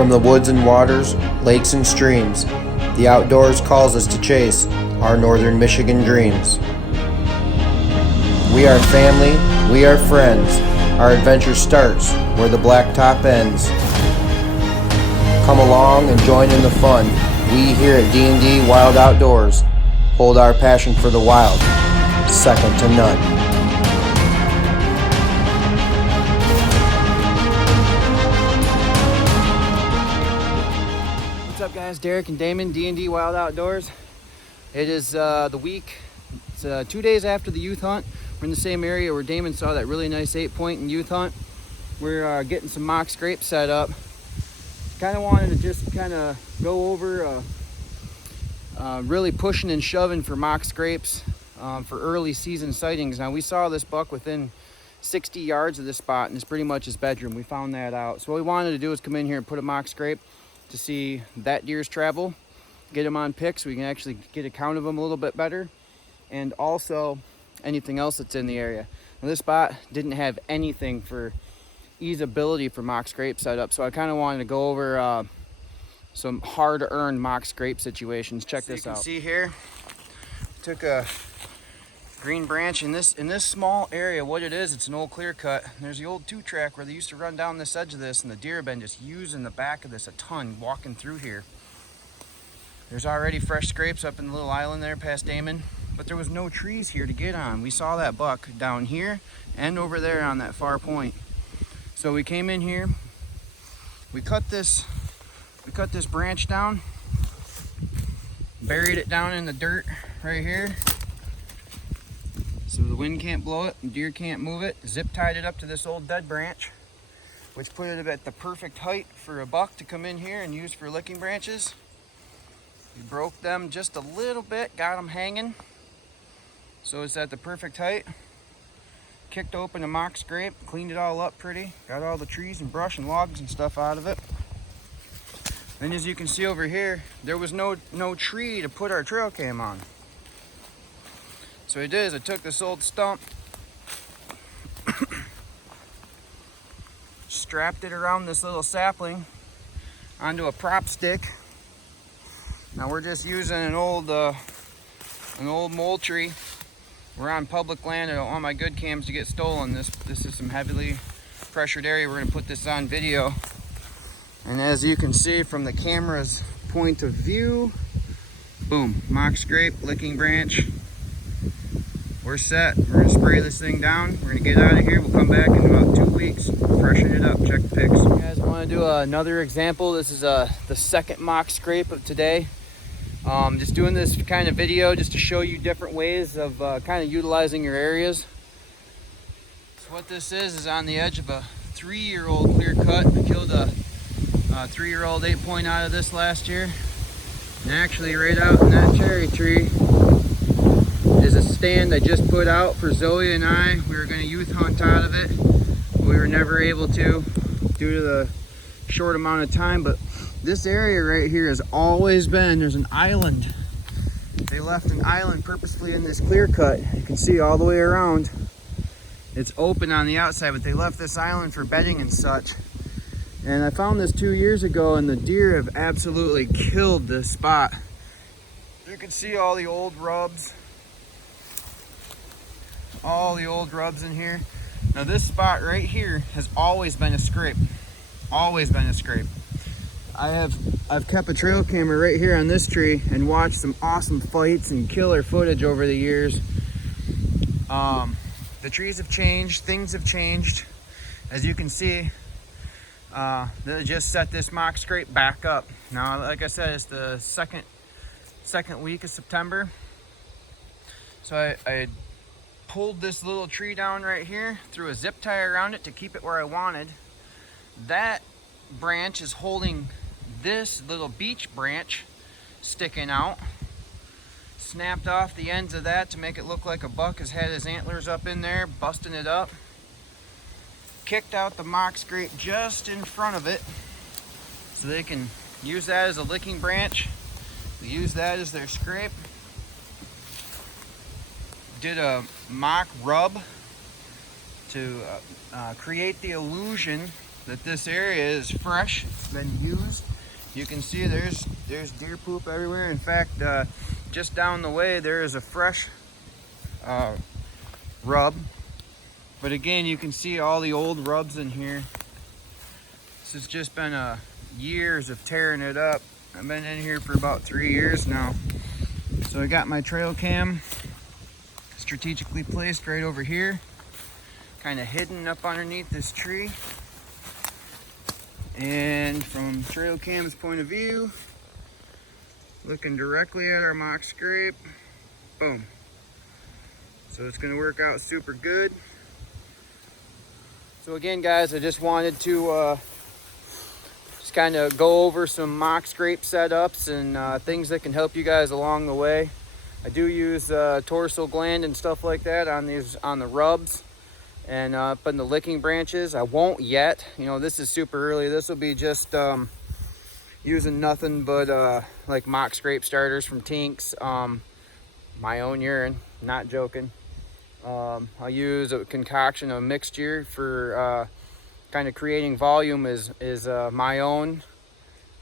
From the woods and waters, lakes and streams, the outdoors calls us to chase our northern Michigan dreams. We are family, we are friends. Our adventure starts where the blacktop ends. Come along and join in the fun. We here at D&D Wild Outdoors hold our passion for the wild second to none. What's up, guys? Derek and Damon, D&D Wild Outdoors. It is the week. It's 2 days after the youth hunt. We're in the same area where Damon saw that really nice 8-point in youth hunt. We're getting some mock scrapes set up. Kind of wanted to just kind of go over really pushing and shoving for mock scrapes for early season sightings. Now, we saw this buck within 60 yards of this spot, and it's pretty much his bedroom. We found that out. So what we wanted to do is come in here and put a mock scrape to see that deer's travel, get him on pick so we can actually get a count of him a little bit better, and also anything else that's in the area. Now, this spot didn't have anything for easeability for mock scrape setup, so I kind of wanted to go over some hard-earned mock scrape situations. Check this out. You can see here, took a green branch in this small area. What it is, it's an old clear cut. There's the old 2-track where they used to run down this edge of this, and the deer have been just using the back of this a ton walking through here. There's already fresh scrapes up in the little island there past Damon, but there was no trees here to get on. We saw that buck down here and over there on that far point. So we came in here, we cut this branch down, buried it down in the dirt right here so the wind can't blow it and deer can't move it. Zip tied it up to this old dead branch, which put it at the perfect height for a buck to come in here and use for licking branches. We broke them just a little bit, got them hanging so it's at the perfect height. Kicked open a mock scrape, cleaned it all up pretty, got all the trees and brush and logs and stuff out of it. Then, as you can see over here, there was no tree to put our trail cam on. So what I did is I took this old stump, strapped it around this little sapling onto a prop stick. Now we're just using an old mole tree. We're on public land. I don't want my good cams to get stolen. This is some heavily pressured area. We're gonna put this on video. And as you can see from the camera's point of view, boom, mock scrape, licking branch. We're set. We're gonna spray this thing down. We're gonna get out of here. We'll come back in about 2 weeks, freshen it up, check the pics. You guys wanna do another example? This is the second mock scrape of today. Just doing this kind of video just to show you different ways of kind of utilizing your areas. So what this is on the edge of a 3-year-old clear cut. I killed a 3-year-old 8-point out of this last year. And actually right out in that cherry tree is a stand I just put out for Zoe and I. We were going to youth hunt out of it. We were never able to due to the short amount of time, but this area right here has always been, there's an island. They left an island purposefully in this clear cut. You can see all the way around. It's open on the outside, but they left this island for bedding and such. And I found this 2 years ago, and the deer have absolutely killed this spot. You can see all the old rubs. All the old rubs in here. Now this spot right here has always been a scrape. Always been a scrape. I've kept a trail camera right here on this tree and watched some awesome fights and killer footage over the years. The trees have changed, things have changed. As you can see, they just set this mock scrape back up. Now, like I said, it's the second week of September. So I pulled this little tree down right here, threw a zip tie around it to keep it where I wanted. That branch is holding this little beech branch sticking out. Snapped off the ends of that to make it look like a buck has had his antlers up in there, busting it up. Kicked out the mock scrape just in front of it so they can use that as a licking branch. They use that as their scrape. Did a mock rub to create the illusion that this area is fresh. It's been used. You can see there's deer poop everywhere. In fact, just down the way there is a fresh rub. But again, you can see all the old rubs in here. This has just been years of tearing it up. I've been in here for about 3 years now. So I got my trail cam strategically placed right over here, kind of hidden up underneath this tree. And from trail cam's point of view, looking directly at our mock scrape, boom. So it's gonna work out super good. So again, guys, I just wanted to just kind of go over some mock scrape setups and things that can help you guys along the way. I do use torsal gland and stuff like that on the rubs and up in the licking branches. I won't yet. You know, this is super early. This will be just using nothing but like mock scrape starters from Tinks. My own urine, not joking. I'll use a concoction, a mixture for kind of creating volume is my own,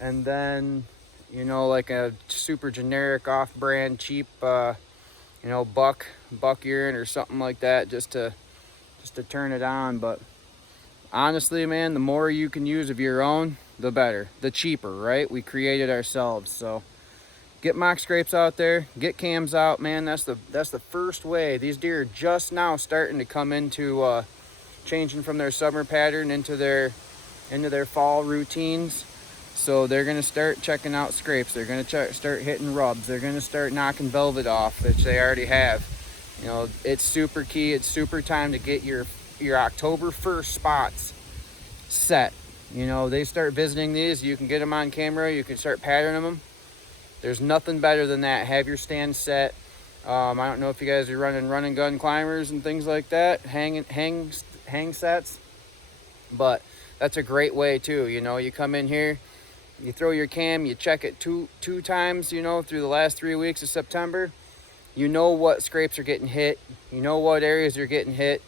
and then you know, like a super generic off-brand cheap you know, buck urine or something like that, just to turn it on. But honestly, man, the more you can use of your own, the better, the cheaper, right? We create it ourselves. So get mock scrapes out there, get cams out, man. That's the first way. These deer are just now starting to come into changing from their summer pattern into their fall routines. So they're gonna start checking out scrapes. They're gonna start hitting rubs. They're gonna start knocking velvet off, which they already have. You know, it's super key. It's super time to get your October 1st spots set. You know, they start visiting these. You can get them on camera. You can start patterning them. There's nothing better than that. Have your stand set. I don't know if you guys are running run and gun climbers and things like that, hang sets, but that's a great way too. You know, you come in here, you throw your cam, you check it two times, you know, through the last 3 weeks of September. You know what scrapes are getting hit. You know what areas are getting hit.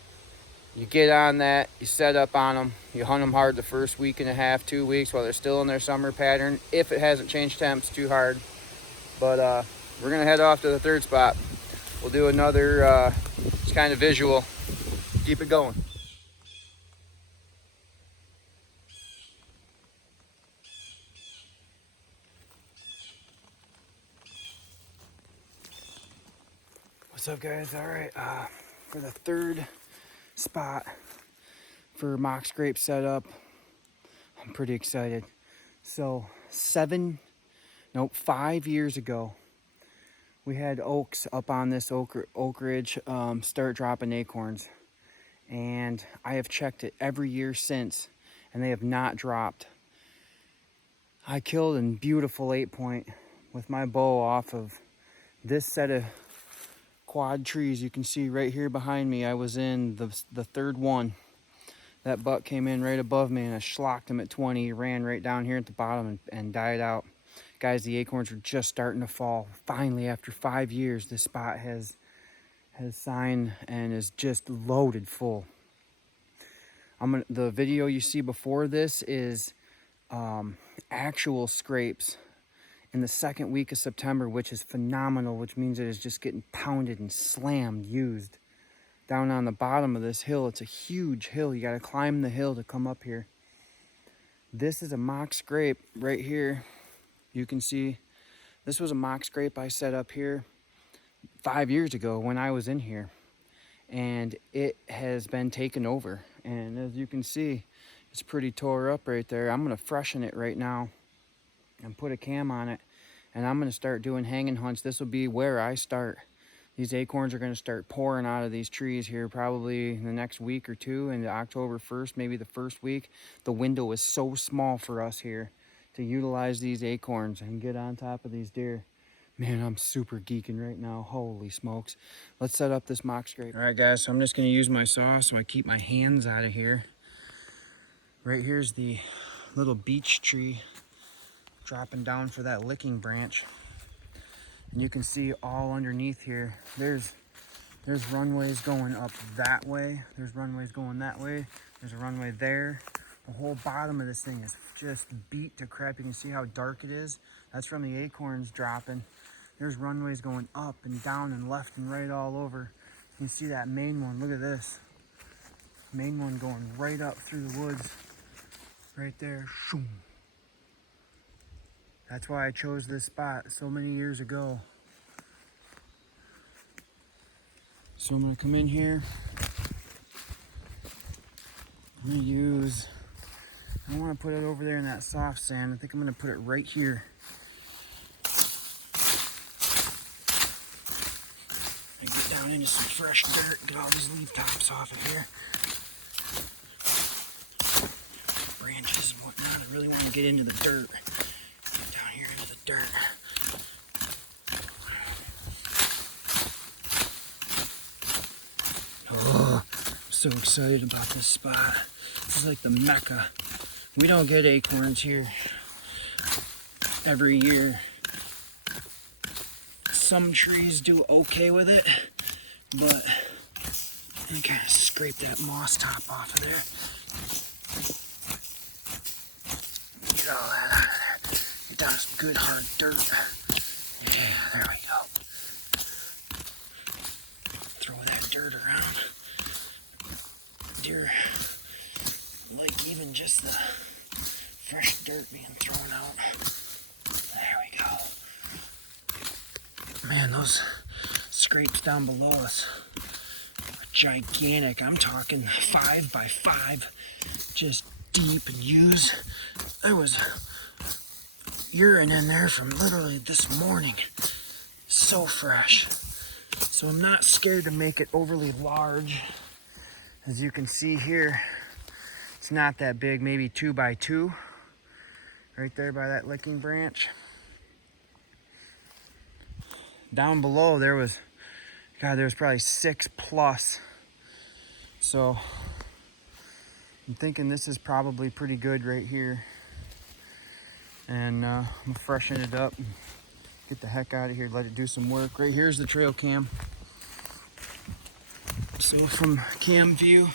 You get on that, you set up on them, you hunt them hard the first week and a half, 2 weeks while they're still in their summer pattern, if it hasn't changed temps too hard. But we're gonna head off to the third spot. We'll do another just kind of visual. Keep it going. What's up, guys? All right, for the third spot for mock scrape setup, I'm pretty excited. So 5 years ago, we had oaks up on this oak ridge start dropping acorns, and I have checked it every year since, and they have not dropped. I killed a beautiful 8-point with my bow off of this set of quad trees you can see right here behind me. I was in the third one. That buck came in right above me and I schlocked him at 20. He ran right down here at the bottom and died out. Guys, the acorns were just starting to fall. Finally, after 5 years, this spot has signed and is just loaded full. The video you see before this is actual scrapes in the second week of September, which is phenomenal, which means it is just getting pounded and slammed, used. Down on the bottom of this hill, it's a huge hill. You got to climb the hill to come up here. This is a mock scrape right here. You can see this was a mock scrape I set up here 5 years ago when I was in here, and it has been taken over. And as you can see, it's pretty tore up right there. I'm going to freshen it right now and put a cam on it, and I'm going to start doing hanging hunts. This will be where I start. These acorns are going to start pouring out of these trees here probably in the next week or two, into October 1st, maybe the first week. The window is so small for us here to utilize these acorns and get on top of these deer. Man, I'm super geeking right now. Holy smokes. Let's set up this mock scrape. All right, guys, so I'm just going to use my saw so I keep my hands out of here. Right here's the little beech tree dropping down for that licking branch, and you can see all underneath here there's runways going up that way, there's runways going that way, there's a runway there, The whole bottom of this thing is just beat to crap. You can see how dark it is. That's from the acorns dropping. There's runways going up and down and left and right all over. You can see that main one. Look at this. Main one going right up through the woods. Right there. Shoom. That's why I chose this spot so many years ago. So I'm gonna come in here. I'm gonna use, I don't wanna put it over there in that soft sand. I think I'm gonna put it right here. And get down into some fresh dirt, get all these leaf tops off of here. Branches and whatnot. I really wanna get into the dirt. Get down here into the dirt. Oh, I'm so excited about this spot. This is like the Mecca. We don't get acorns here every year. Some trees do okay with it, but you kind of scrape that moss top off of there. Get all that out of there. Get down some good hard dirt. Yeah, there we go. Throw that dirt around. Deer like even just the fresh dirt being thrown out. There we go. Man, those scrapes down below us are gigantic. I'm talking 5 by 5, just deep and used. There was urine in there from literally this morning. So fresh. So I'm not scared to make it overly large. As you can see here, it's not that big, maybe 2 by 2, right there by that licking branch. Down below there was probably 6 plus. So I'm thinking this is probably pretty good right here. And I'm gonna freshen it up and get the heck out of here, let it do some work. Right here's the trail cam. So from cam view,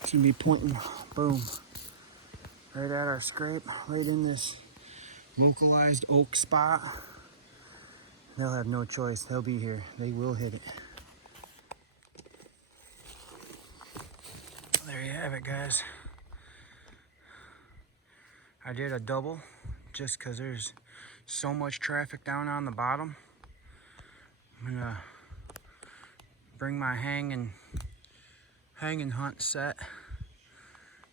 it's gonna be pointing, boom, right at our scrape, right in this localized oak spot. They'll have no choice, they'll be here, they will hit it. There you have it, guys. I did a double just because there's so much traffic down on the bottom. I'm gonna bring my hang and hunt set,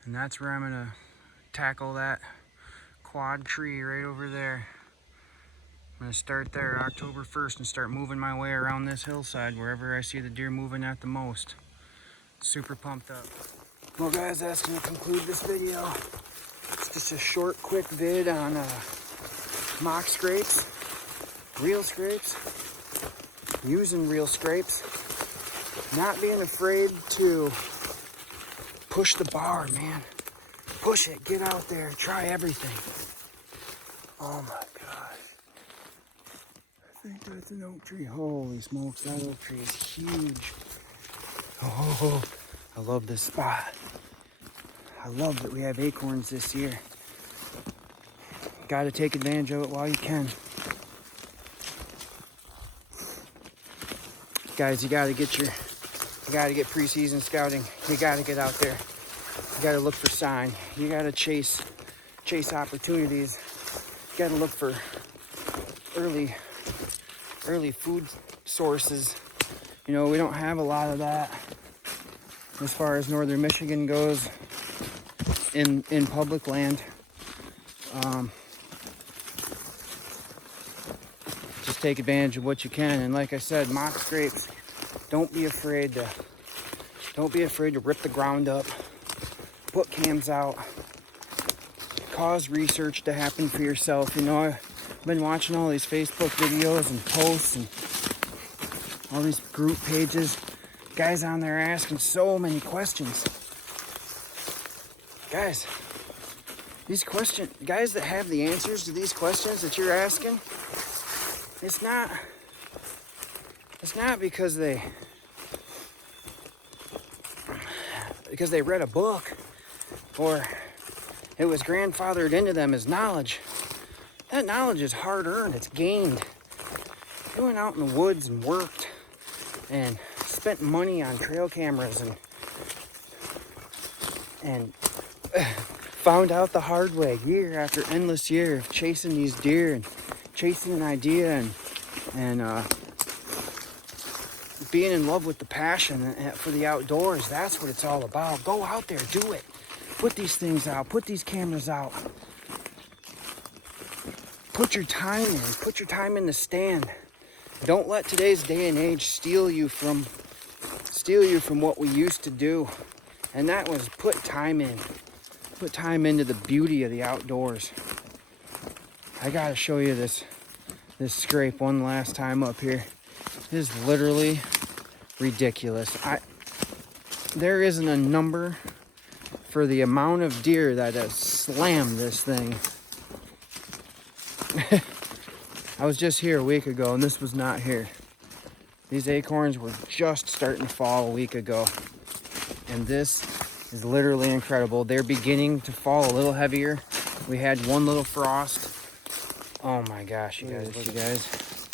and that's where I'm gonna tackle that quad tree right over there. I'm gonna start there October 1st and start moving my way around this hillside wherever I see the deer moving at the most. Super pumped up. Well guys, that's gonna conclude this video. It's just a short quick vid on mock scrapes, real scrapes, using real scrapes, not being afraid to push the bar, man. Push it, get out there, try everything. Oh my gosh. I think that's an oak tree. Holy smokes, that oak tree is huge. Oh, I love this spot. I love that we have acorns this year. Gotta take advantage of it while you can. Guys, you gotta get preseason scouting. You gotta get out there. You gotta look for sign. You gotta chase opportunities. You gotta look for early food sources. You know, we don't have a lot of that as far as northern Michigan goes in public land. Just take advantage of what you can, and like I said, mock scrapes, don't be afraid to rip the ground up, put cams out, cause research to happen for yourself. You know, I've been watching all these Facebook videos and posts and all these group pages, guys on there asking so many questions. Guys, these questions, guys that have the answers to these questions that you're asking, it's not because they read a book or it was grandfathered into them as knowledge. That knowledge is hard earned, it's gained. You went out in the woods and worked and spent money on trail cameras and found out the hard way year after endless year of chasing these deer and chasing an idea and being in love with the passion for the outdoors. That's what it's all about. Go out there, do it. Put these things out, put these cameras out. Put your time in the stand. Don't let today's day and age steal you from what we used to do. And that was put time in. Put time into the beauty of the outdoors. I gotta show you this scrape one last time up here. It is literally ridiculous. There isn't a number for the amount of deer that has slammed this thing. I was just here a week ago and this was not here. These acorns were just starting to fall a week ago. And this is literally incredible. They're beginning to fall a little heavier. We had one little frost. Oh my gosh, you guys.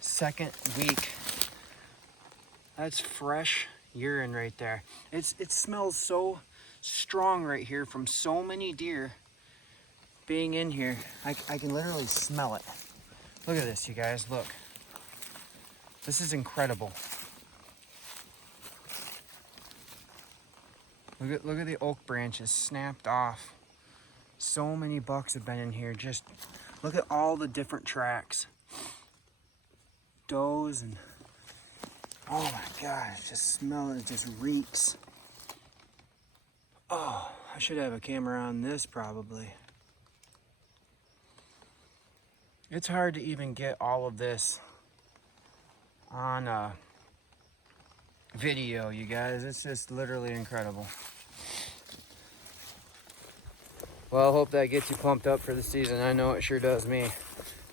Second week. That's fresh urine right there. It smells so strong right here from so many deer being in here. I can literally smell it. Look at this, you guys, look. This is incredible. Look at the oak branches snapped off. So many bucks have been in here. Just look at all the different tracks. Does and oh my gosh, just smell it. It just reeks. Oh, I should have a camera on this probably. It's hard to even get all of this on video, you guys. It's just literally incredible. Well, I hope that gets you pumped up for the season. I know it sure does me.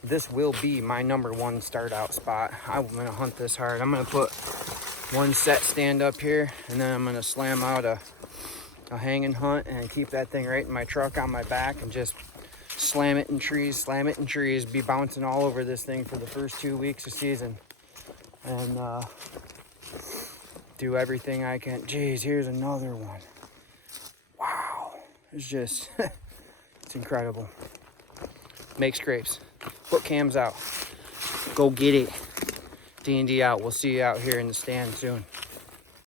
This will be my #1 start out spot. I'm gonna hunt this hard. I'm gonna put one set stand up here and then I'm gonna slam out a hanging hunt and keep that thing right in my truck on my back and just slam it in trees, be bouncing all over this thing for the first 2 weeks of season. And do everything I can. Geez, here's another one. Wow. It's just, it's incredible. Make scrapes. Put cams out. Go get it. D&D out. We'll see you out here in the stand soon.